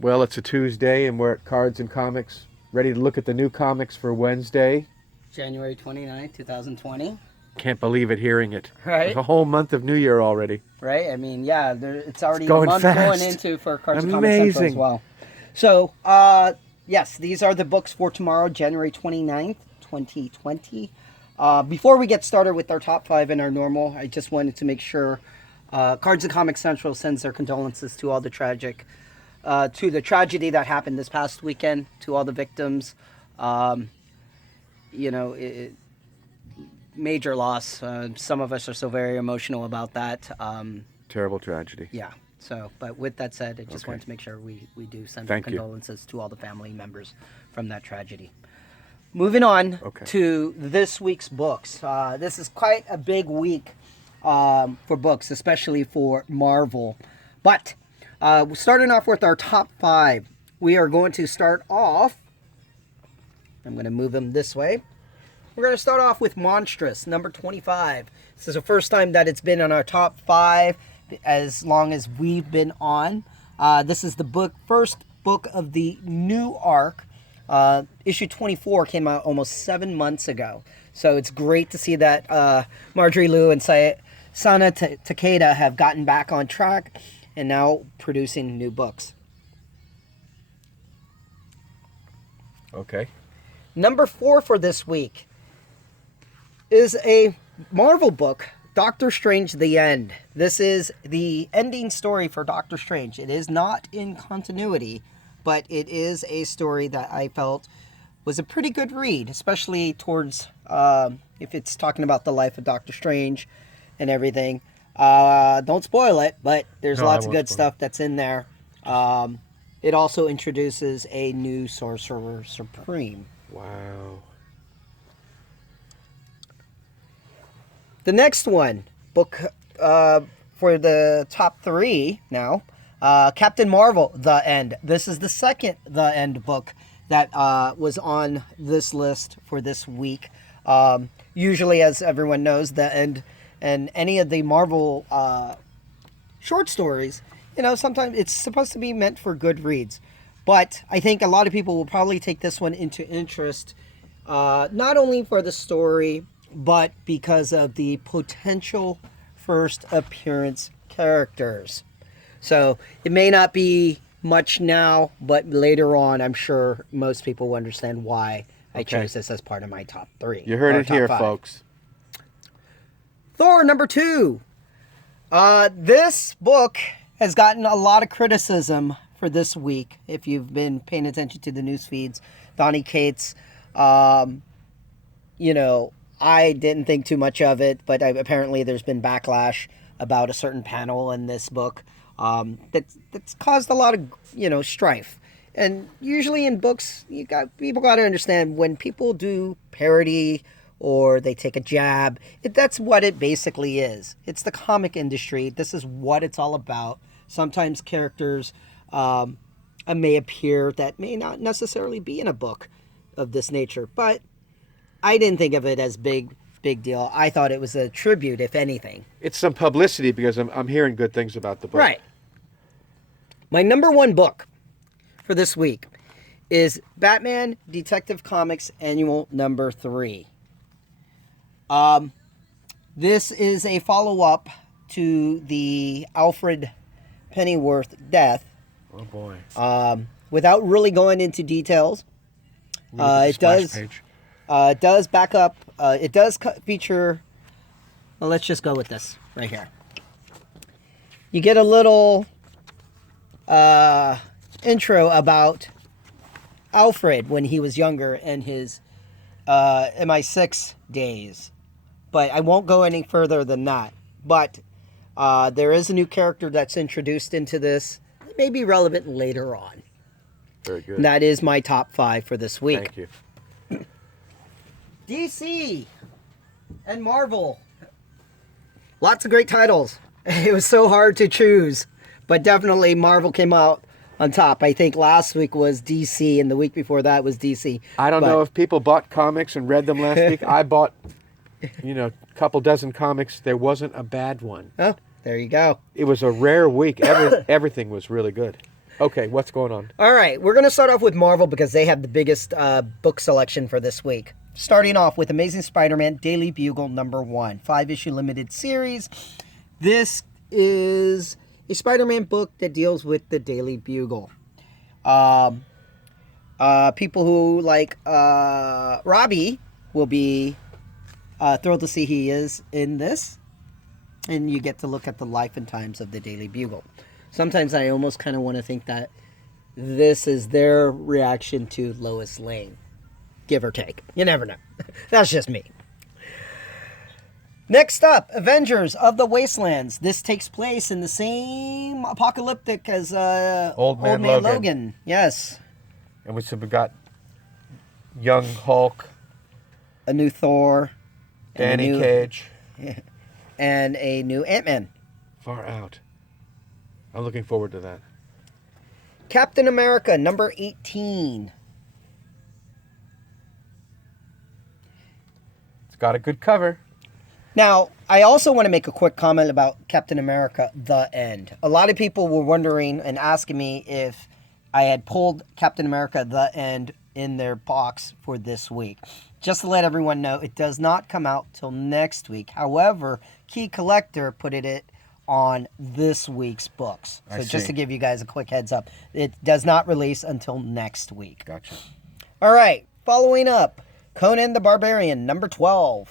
Well, it's a Tuesday, and we're at Cards and Comics, ready to look at the new comics for Wednesday. January 29th, 2020. Can't believe it hearing it. Right. It's a whole month of New Year already. Right? I mean, yeah, it's already It's going a month fast. going into for Cards and Comics Central as Amazing. well. So, yes, these are the books for tomorrow, January 29th, 2020. Before we get started with our top five and our normal, I just wanted to make sure Cards and Comics Central sends their condolences to all the to the tragedy that happened this past weekend, to all the victims. Major loss. Some of us are so very emotional about that. Terrible tragedy. Yeah. So, but with that said, I just wanted to make sure we do send our Thank you. condolences to all the family members from that tragedy. Moving on to this week's books. This is quite a big week for books, especially for Marvel. But starting off with our top five, we are going to start off. I'm going to move them this way. We're going to start off with Monstrous, number 25. This is the first time that it's been on our top five as long as we've been on. This is the first book of the new arc. Issue 24 came out almost 7 months ago. So it's great to see that Marjorie Liu and Sana Takeda have gotten back on track and now producing new books. Okay. Number 4 for this week is a Marvel book, Doctor Strange: The End. This is the ending story for Doctor Strange. It is not in continuity, but it is a story that I felt was a pretty good read, especially towards if it's talking about the life of Doctor Strange and everything. Don't spoil it, but there's lots of good stuff that's in there. It also introduces a new Sorcerer Supreme. Wow. The next one, book for the top 3 now, Captain Marvel: The End. This is the second The End book that was on this list for this week. Usually, as everyone knows, The End and any of the Marvel short stories, sometimes it's supposed to be meant for good reads. But I think a lot of people will probably take this one into interest, not only for the story, but because of the potential first appearance characters. So it may not be much now, but later on, I'm sure most people will understand why I chose this as part of my top 3. You heard it here, 5. folks. Thor, number 2. This book has gotten a lot of criticism for this week. If you've been paying attention to the news feeds, Donny Cates, I didn't think too much of it, but apparently there's been backlash about a certain panel in this book that's caused a lot of strife. And usually in books, people got to understand when people do parody or they take a jab, that's what it basically is. It's the comic industry. This is what it's all about. Sometimes characters may appear that may not necessarily be in a book of this nature, but I didn't think of it as big deal. I thought it was a tribute, if anything. It's some publicity because I'm hearing good things about the book. Right. My number 1 book for this week is Batman Detective Comics Annual number 3. This is a follow-up to the Alfred Pennyworth death. Oh boy. Without really going into details, it does back up. It does feature. Well, let's just go with this right here. You get a little intro about Alfred when he was younger and his MI6 days, but I won't go any further than that. But there is a new character that's introduced into this. It may be relevant later on. Very good. And that is my top 5 for this week. Thank you. DC and Marvel. Lots of great titles. It was so hard to choose, but definitely Marvel came out on top. I think last week was DC and the week before that was DC. I don't know if people bought comics and read them last week. I bought, a couple dozen comics. There wasn't a bad one. Oh, there you go. It was a rare week. Everything was really good. Okay, what's going on? All right, we're going to start off with Marvel because they have the biggest book selection for this week. Starting off with Amazing Spider-Man Daily Bugle #1, 5-issue limited series. This is a Spider-Man book that deals with the Daily Bugle. People who like Robbie will be thrilled to see he is in this. And you get to look at the life and times of the Daily Bugle. Sometimes I almost kind of want to think that this is their reaction to Lois Lane. Give or take. You never know. That's just me. Next up, Avengers of the Wastelands. This takes place in the same apocalyptic as Old Man Logan. Yes. And we've got young Hulk, A new Thor. Danny Cage. And a new Ant-Man. Far out. I'm looking forward to that. Captain America #18. It's got a good cover. Now, I also want to make a quick comment about Captain America: The End. A lot of people were wondering and asking me if I had pulled Captain America: The End in their box for this week. Just to let everyone know, it does not come out till next week. However, Key Collector put it on this week's books. So just to give you guys a quick heads up, it does not release until next week. Gotcha. All right, following up, Conan the Barbarian #12.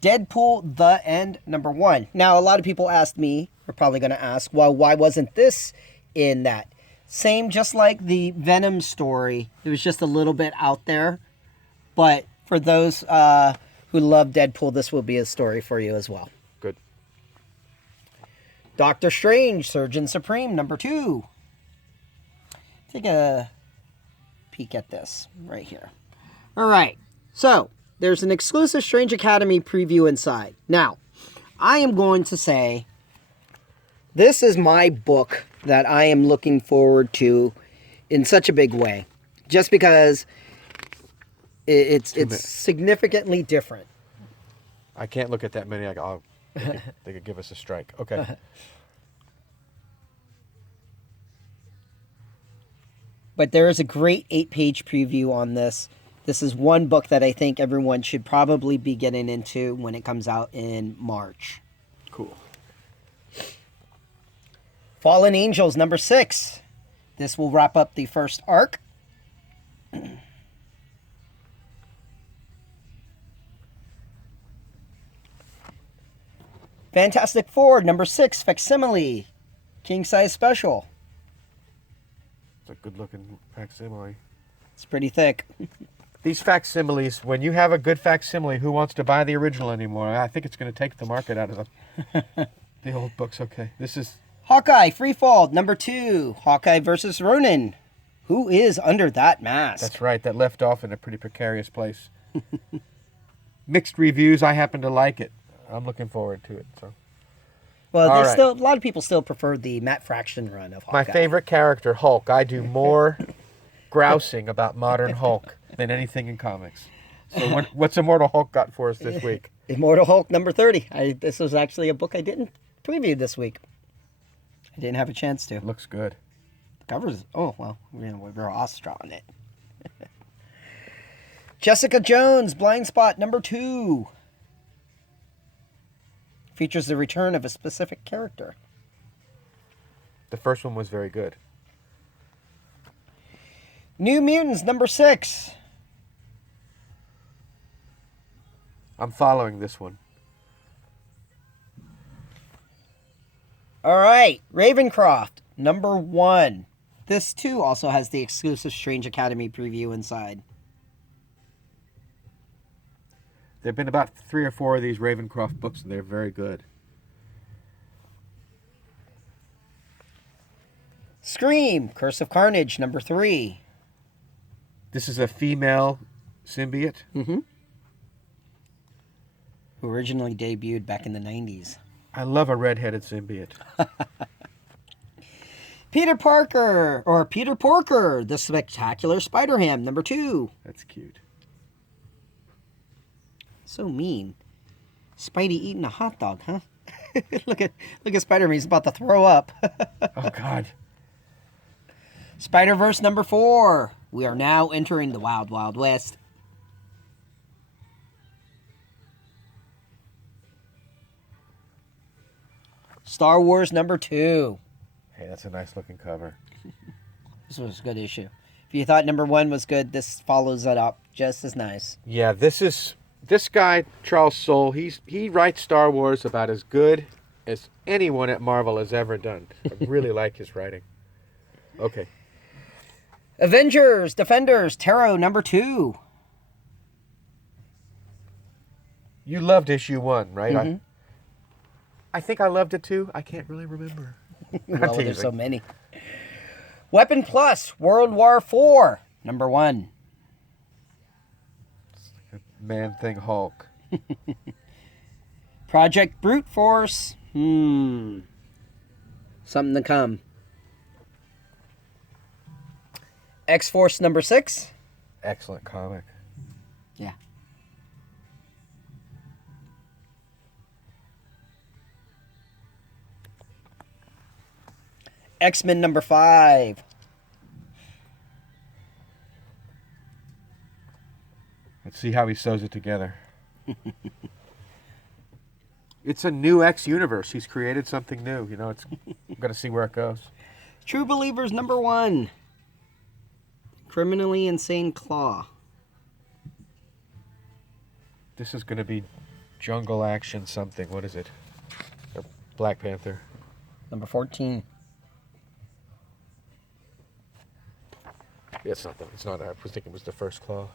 Deadpool: The End #1. Now, a lot of people asked me, are probably going to ask, well, why wasn't this in that? Same, just like the Venom story. It was just a little bit out there. But for those who love Deadpool, this will be a story for you as well. Good. Doctor Strange, Surgeon Supreme #2. Take a peek at this right here. All right. So, there's an exclusive Strange Academy preview inside. Now, I am going to say this is my book that I am looking forward to in such a big way. Just because it's significantly different. I can't look at that many. They could give us a strike. Okay. But there is a great 8-page preview on this. This is one book that I think everyone should probably be getting into when it comes out in March. Cool. Fallen Angels #6. This will wrap up the first arc. Fantastic Four #6 Facsimile. King size special. It's a good looking facsimile. It's pretty thick. These facsimiles, when you have a good facsimile, who wants to buy the original anymore? I think it's going to take the market out of the old books. Okay, this is Hawkeye Freefall #2. Hawkeye versus Ronin. Who is under that mask? That's right. That left off in a pretty precarious place. Mixed reviews. I happen to like it. I'm looking forward to it. So, well, All there's right. still a lot of people still prefer the Matt Fraction run of Hawkeye. my favorite character, Hulk. I do more grousing about modern Hulk than anything in comics. So, what's Immortal Hulk got for us this week? Immortal Hulk #30. This was actually a book I didn't preview this week. I didn't have a chance to. Looks good. The covers. Oh well, we're awestruck on it. Jessica Jones Blind Spot #2. Features the return of a specific character. The first one was very good. New Mutants #6. I'm following this one. All right, Ravencroft #1. This too also has the exclusive Strange Academy preview inside. There have been about 3 or 4 of these Ravencroft books, and they're very good. Scream Curse of Carnage #3. This is a female symbiote. Mm-hmm. Who originally debuted back in the 90s. I love a red-headed symbiote. Peter Parker, or Peter Porker, The Spectacular Spider-Ham #2. That's cute. So mean. Spidey eating a hot dog, huh? look at Spider-Man. He's about to throw up. Oh God. Spider-Verse number 4. We are now entering the Wild Wild West. Star Wars number 2. Hey, that's a nice looking cover. This was a good issue. If you thought number 1 was good, this follows it up just as nice. Yeah, this guy, Charles Soule, he writes Star Wars about as good as anyone at Marvel has ever done. I really like his writing. Okay. Avengers, Defenders, Tarot number 2. You loved issue 1, right? Mhm. I think I loved it too. I can't really remember. Well, there's so many. Weapon Plus, World War 4, number 1. Man-Thing Hulk. Project Brute Force. Something to come. X-Force number 6. Excellent comic. Yeah. X-Men number 5. Let's see how he sews it together. It's a new X universe. He's created something new. You know, it's I'm gonna see where it goes. True Believers number 1. Criminally Insane Claw. This is gonna be Jungle Action something. What is it? Or Black Panther. Number 14. Yeah, it's not. It's not. I was thinking it was the first claw.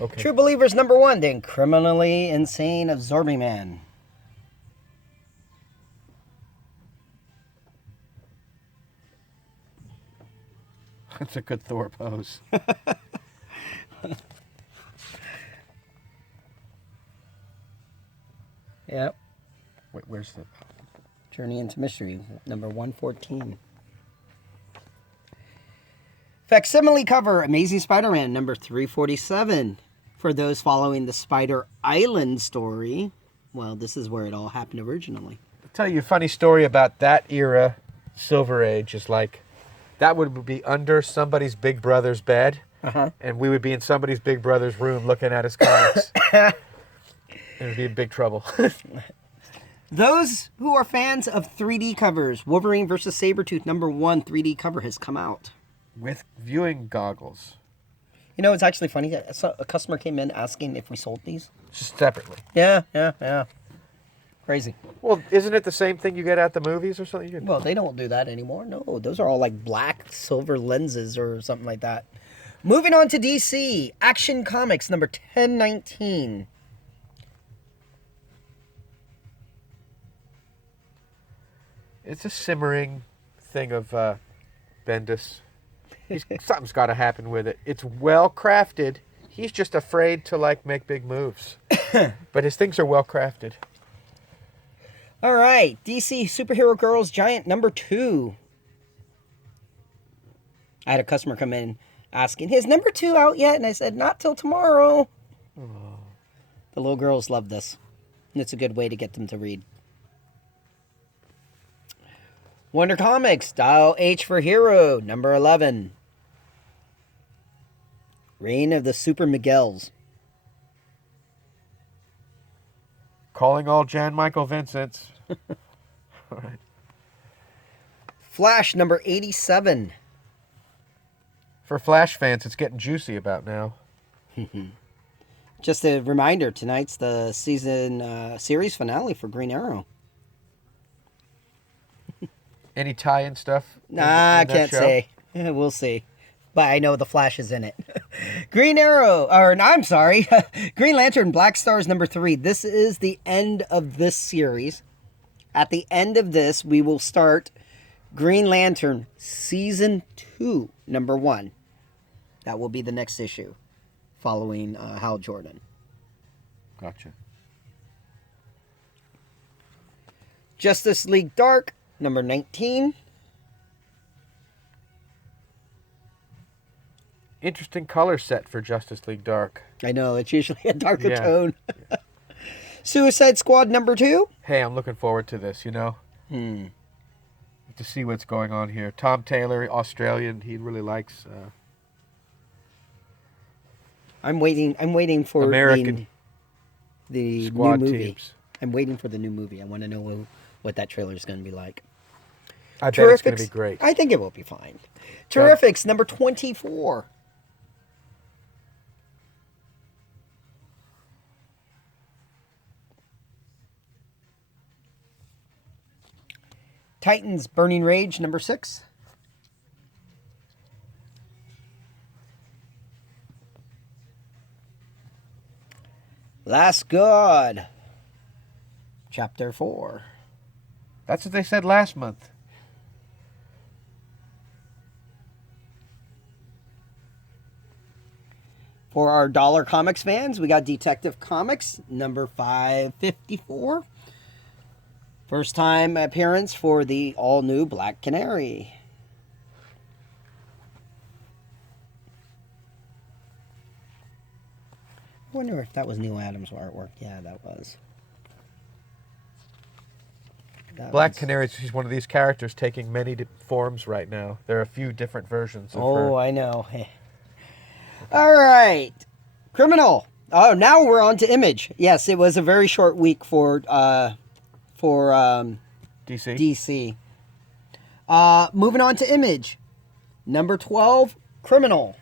Okay. True Believers number 1. Then Criminally Insane Absorbing Man. That's a good Thor pose. Yep. Wait, where's the? Journey into Mystery, number 114. Facsimile cover, Amazing Spider-Man, number 347. For those following the Spider Island story, well, this is where it all happened originally. I'll tell you a funny story about that era, Silver Age, is like, that would be under somebody's big brother's bed, and we would be in somebody's big brother's room looking at his comics. It would be in big trouble. Those who are fans of 3D covers, Wolverine vs. Sabretooth, number 1 3D cover has come out. With viewing goggles. You know, it's actually funny. A customer came in asking if we sold these. Just separately. Yeah. Crazy. Well, isn't it the same thing you get at the movies or something? Well, they don't do that anymore. No, those are all like black silver lenses or something like that. Moving on to DC. Action Comics, number 1019. It's a simmering thing of Bendis. Something's got to happen with it. It's well crafted. He's just afraid to make big moves. But his things are well crafted. All right, DC Superhero Girls Giant number 2. I had a customer come in asking, "Is number 2 out yet?" And I said, "Not till tomorrow." Oh. The little girls love this. And it's a good way to get them to read. Wonder Comics, Dial H for Hero, number 11. Reign of the Super Miguels. Calling all Jan Michael Vincents. All right. Flash, number 87. For Flash fans, it's getting juicy about now. Just a reminder, tonight's the season series finale for Green Arrow. Any tie-in stuff? Nah, I can't say. We'll see. But I know the Flash is in it. Green Arrow, I'm sorry. Green Lantern Black Stars number 3. This is the end of this series. At the end of this, we will start Green Lantern Season 2, number 1. That will be the next issue, following Hal Jordan. Gotcha. Justice League Dark, number 19. Interesting color set for Justice League Dark. I know, it's usually a darker Yeah. tone. Suicide Squad number 2. Hey, I'm looking forward to this, you know? To see what's going on here. Tom Taylor, Australian, he really likes I'm waiting for American the squad new movie. teams. I'm waiting for the new movie. I want to know what that trailer is going to be like. I bet it's going to be great. I think it will be fine. Terrifics number 24. Titans Burning Rage number 6. Last God chapter 4. That's what they said last month. For our Dollar Comics fans, we got Detective Comics number 554. First time appearance for the all-new Black Canary. I wonder if that was Neil Adams' artwork. Yeah, that was. Black Canary, she's one of these characters taking many forms right now. There are a few different versions of her. Oh, I know. All right. Criminal. Oh, now we're on to Image. Yes, it was a very short week for DC. DC. Moving on to Image. Number 12, Criminal.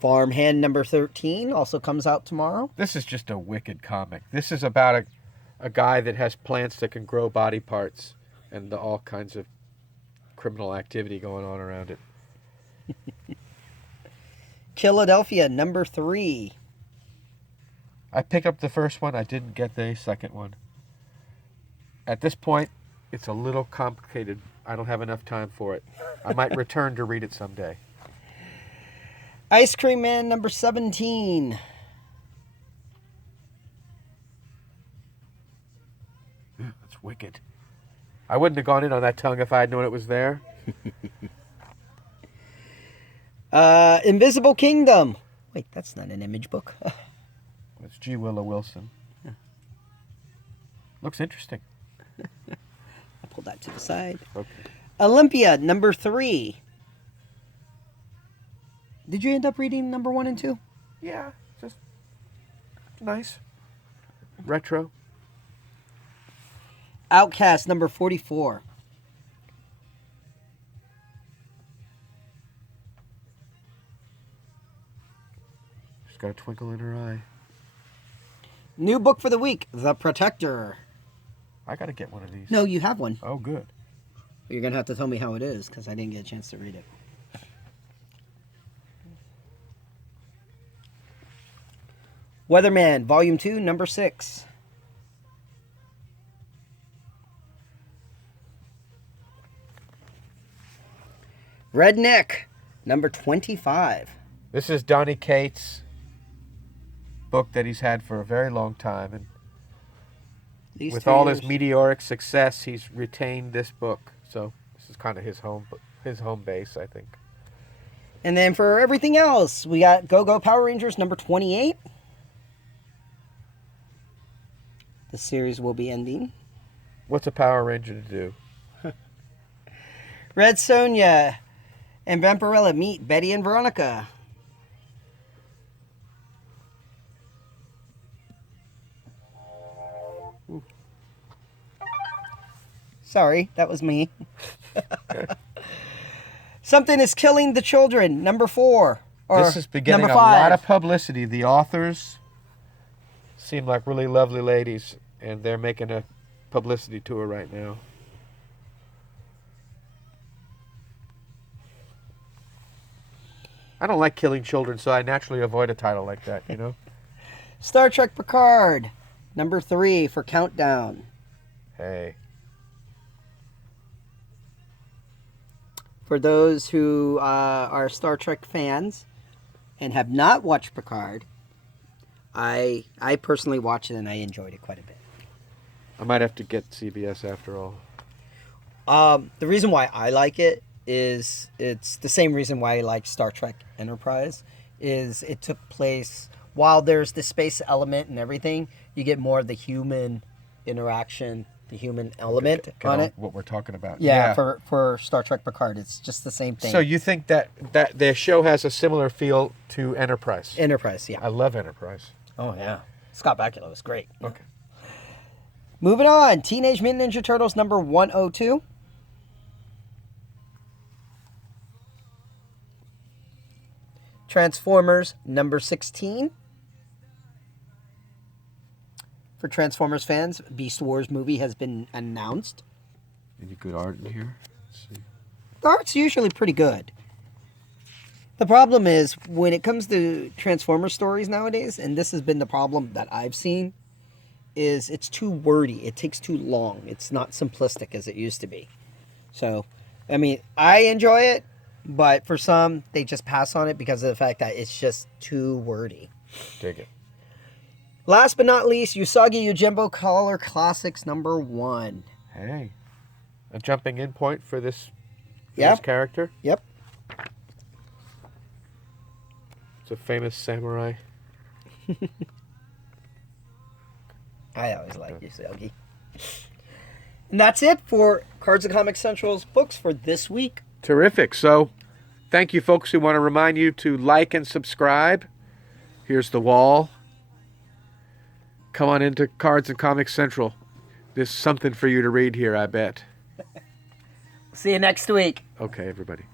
Farmhand number 13 also comes out tomorrow. This is just a wicked comic. This is about a guy that has plants that can grow body parts and all kinds of criminal activity going on around it. Philadelphia number 3. I picked up the first one. I didn't get the second one. At this point, it's a little complicated. I don't have enough time for it. I might return to read it someday. Ice Cream Man number 17. That's wicked. I wouldn't have gone in on that tongue if I had known it was there. Invisible Kingdom. Wait, that's not an Image book. It's G. Willow Wilson. Looks interesting. I'll pull that to the side. Okay. Olympia number 3. Did you end up reading number 1 and 2? Yeah, just nice. Retro. Outcast number 44. She's got a twinkle in her eye. New book for the week, The Protector. I gotta get one of these. No, you have one. Oh, good. You're going to have to tell me how it is, because I didn't get a chance to read it. Weatherman, Volume 2, number 6. Redneck, number 25. This is Donny Cates' book that he's had for a very long time, and These with 2 all years. his meteoric success, he's retained this book. So this is kind of his home base, I think. And then for everything else, we got Go-Go Power Rangers, number 28. The series will be ending. What's a Power Ranger to do? Red Sonja and Vampirella meet Betty and Veronica. Sorry, that was me. Something is killing the children, number 4. Or This has been getting number a 5. lot of publicity. The authors seem like really lovely ladies, and they're making a publicity tour right now. I don't like killing children, so I naturally avoid a title like that, you know? Star Trek Picard, number 3 for Countdown. Hey. For those who are Star Trek fans and have not watched Picard, I personally watched it and I enjoyed it quite a bit. I might have to get CBS after all. The reason why I like it is it's the same reason why I like Star Trek Enterprise. is it took place while there's the space element and everything. You get more of the human interaction, the human element Get on it. what we're talking about. Yeah, for Star Trek Picard, it's just the same thing. So you think that their show has a similar feel to Enterprise? Enterprise, yeah. I love Enterprise. Oh yeah, Scott Bakula was great. Okay. Moving on, Teenage Mutant Ninja Turtles number 102. Transformers number 16. For Transformers fans, Beast Wars movie has been announced. Any good art in here? Let's see. The art's usually pretty good. The problem is, when it comes to Transformers stories nowadays, and this has been the problem that I've seen, is it's too wordy. It takes too long. It's not simplistic as it used to be. So, I mean, I enjoy it, but for some, they just pass on it because of the fact that it's just too wordy. Dig it. Last but not least, Usagi Yojimbo Color Classics number 1. Hey, a jumping in point for this Yep. character. Yep. It's a famous samurai. I always like Usagi. And that's it for Cards and Comic Central's books for this week. Terrific. So, thank you, folks. We want to remind you to like and subscribe. Here's the wall. Come on into Cards and Comics Central. There's something for you to read here, I bet. See you next week. Okay, everybody.